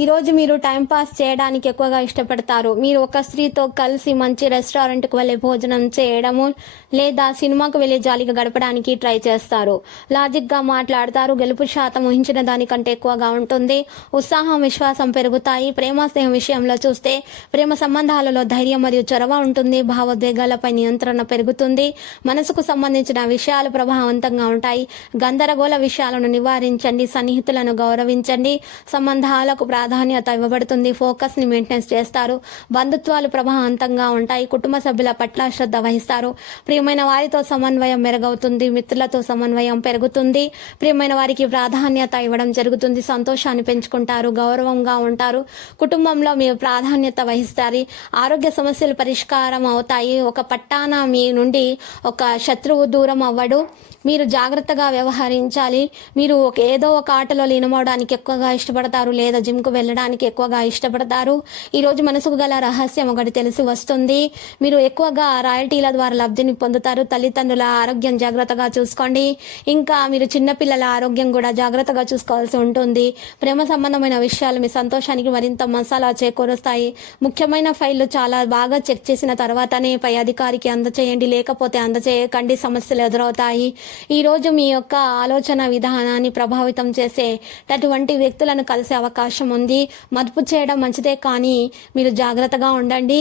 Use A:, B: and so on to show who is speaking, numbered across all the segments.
A: ఈ రోజు మీరు టైం పాస్ చేయడానికి ఎక్కువగా ఇష్టపడతారు. మీరు ఒక స్త్రీతో కలిసి మంచి రెస్టారెంట్కు వెళ్ళి భోజనం చేయడము లేదా సినిమాకు వెళ్ళి జాలిగా గడపడానికి ట్రై చేస్తారు. లాజిక్గా మాట్లాడతారు. గెలుపు శాతం ఊహించిన దానికంటే ఎక్కువగా ఉంటుంది. ఉత్సాహం విశ్వాసం పెరుగుతాయి. ప్రేమ స్నేహం విషయంలో చూస్తే ప్రేమ సంబంధాలలో ధైర్యం మరియు చొరవ ఉంటుంది. భావోద్వేగాలపై నియంత్రణ పెరుగుతుంది. మనసుకు సంబంధించిన విషయాలు ప్రభావవంతంగా ఉంటాయి. గందరగోళ విషయాలను నివారించండి. సన్నిహితులను గౌరవించండి. సంబంధాలకు ప్రాధాన్యత ఇవ్వబడుతుంది. ఫోకస్ని చేస్తారు. బంధుత్వాలు ప్రభావంతంగా ఉంటాయి. కుటుంబ సభ్యుల పట్ల శ్రద్ధ వహిస్తారు. ప్రియమైన వారితో సమన్వయం మెరుగవుతుంది. మిత్రులతో సమన్వయం పెరుగుతుంది. ప్రియమైన వారికి ప్రాధాన్యత ఇవ్వడం జరుగుతుంది. సంతోషాన్ని పెంచుకుంటారు. గౌరవంగా ఉంటారు. కుటుంబంలో మీరు ప్రాధాన్యత వహిస్తారు. ఆరోగ్య సమస్యలు పరిష్కారం అవుతాయి. ఒక పట్టాన మీ నుండి ఒక శత్రువు దూరం అవ్వడు. మీరు జాగ్రత్తగా వ్యవహరించాలి. మీరు ఒక ఏదో ఒక ఆటలో లీనమవడానికి ఎక్కువగా ఇష్టపడతారు లేదా జిమ్కు వెళ్ళడానికి ఎక్కువగా ఇష్టపడతారు. ఈ రోజు మనసుకు గల రహస్యం ఒకటి తెలిసి వస్తుంది. మీరు ఎక్కువగా రాయల్టీల ద్వారా లబ్ధిని పొందుతారు. తల్లిదండ్రుల ఆరోగ్యం జాగ్రత్తగా చూసుకోండి. ఇంకా మీరు చిన్నపిల్లల ఆరోగ్యం కూడా జాగ్రత్తగా చూసుకోవాల్సి ఉంటుంది. ప్రేమ సంబంధమైన విషయాలు మీ సంతోషానికి మరింత మసాలా చేకూరుస్తాయి. ముఖ్యమైన ఫైళ్ళు చాలా బాగా చెక్ చేసిన తర్వాతనే పై అధికారికి అందచేయండి. లేకపోతే అందచేయకండి. సమస్యలు ఎదురవుతాయి. ఈ రోజు మీ యొక్క ఆలోచన విధానాన్ని ప్రభావితం చేసే అటువంటి వ్యక్తులను కలిసే అవకాశం ఉంది. మదుపు చేయడం మంచిదే కానీ మీరు జాగ్రత్తగా ఉండండి.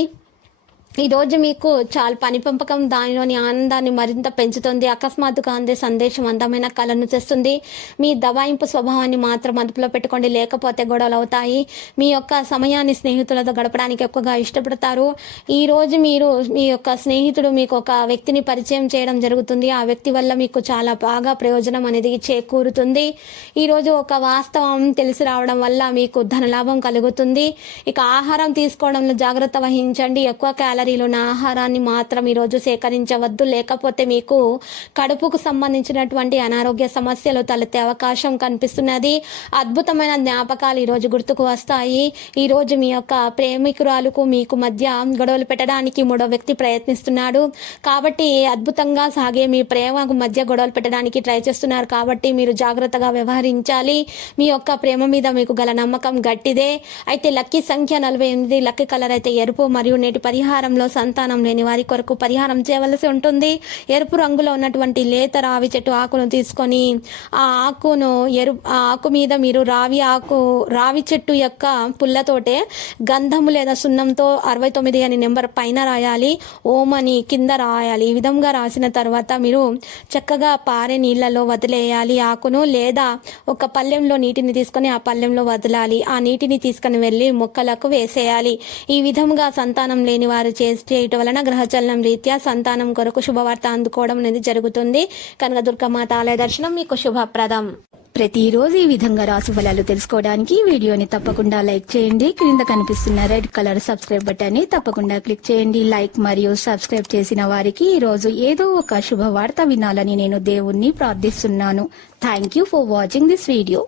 A: ఈరోజు మీకు చాలా పని పెంపకం దానిలోని ఆనందాన్ని మరింత పెంచుతుంది. అకస్మాత్తుగా అందే సందేశం అందమైన కళను తెస్తుంది. మీ దబాయింపు స్వభావాన్ని మాత్రం అదుపులో పెట్టుకోండి. లేకపోతే గొడవలు అవుతాయి. మీ యొక్క సమయాన్ని స్నేహితులతో గడపడానికి ఎక్కువగా ఇష్టపడతారు. ఈరోజు మీరు మీ యొక్క స్నేహితుడు మీకు ఒక వ్యక్తిని పరిచయం చేయడం జరుగుతుంది. ఆ వ్యక్తి వల్ల మీకు చాలా బాగా ప్రయోజనం అనేది చేకూరుతుంది. ఈరోజు ఒక వాస్తవం తెలిసి రావడం వల్ల మీకు ధనలాభం కలుగుతుంది. ఇక ఆహారం తీసుకోవడంలో జాగ్రత్త వహించండి. ఎక్కువ క్యాలరీలు ఆహారాన్ని మాత్రం ఈరోజు సేకరించవద్దు. లేకపోతే మీకు కడుపుకు సంబంధించినటువంటి అనారోగ్య సమస్యలు తలెత్తే అవకాశం కనిపిస్తున్నది. అద్భుతమైన జ్ఞాపకాలు ఈరోజు గుర్తుకు వస్తాయి. ఈ రోజు మీ యొక్క ప్రేమికురాలకు మీకు మధ్య గొడవలు పెట్టడానికి మూడో వ్యక్తి ప్రయత్నిస్తున్నాడు. కాబట్టి అద్భుతంగా సాగే మీ ప్రేమకు మధ్య గొడవలు పెట్టడానికి ట్రై చేస్తున్నారు. కాబట్టి మీరు జాగ్రత్తగా వ్యవహరించాలి. మీ యొక్క ప్రేమ మీద మీకు గల నమ్మకం గట్టిదే. అయితే లక్కీ సంఖ్య నలభై ఎనిమిది లక్కీ కలర్ అయితే ఎరుపు మరియు నేటి పరిహారం కాలంలో సంతానం లేని వారి కొరకు పరిహారం చేయవలసి ఉంటుంది. ఎరుపు రంగులో ఉన్నటువంటి లేత రావి చెట్టు ఆకును తీసుకొని ఆ ఆకును ఎరు ఆ ఆకు మీద మీరు రావి ఆకు రావి చెట్టు యొక్క పుల్లతోటే గంధము లేదా సున్నంతో అరవై తొమ్మిది అని నెంబర్ పైన రాయాలి. ఓం అని కింద రాయాలి. ఈ విధంగా రాసిన తర్వాత మీరు చక్కగా పారే నీళ్ళలో వదిలేయాలి ఆకును లేదా ఒక పళ్ళెంలో నీటిని తీసుకొని ఆ పళ్ళెంలో వదలాలి. ఆ నీటిని తీసుకొని వెళ్ళి మొక్కలకు వేసేయాలి. ఈ విధంగా సంతానం లేని వారు చేయటం వలన గ్రహచలనం రీత్యా సంతానం కొరకు శుభవార్త అందుకోవడం అనేది జరుగుతుంది. కనుక దుర్గమాత ఆలయ దర్శనం మీకు శుభప్రదం.
B: ప్రతిరోజు ఈ విధంగా రాశి ఫలాలు తెలుసుకోవడానికి వీడియోని తప్పకుండా లైక్ చేయండి. క్రింద కనిపిస్తున్న రెడ్ కలర్ సబ్స్క్రైబ్ బటన్ని తప్పకుండా క్లిక్ చేయండి. లైక్ మరియు సబ్స్క్రైబ్ చేసిన వారికి ఈ రోజు ఏదో ఒక శుభవార్త వినాలని నేను దేవుణ్ణి ప్రార్థిస్తున్నాను. Thank you for watching this video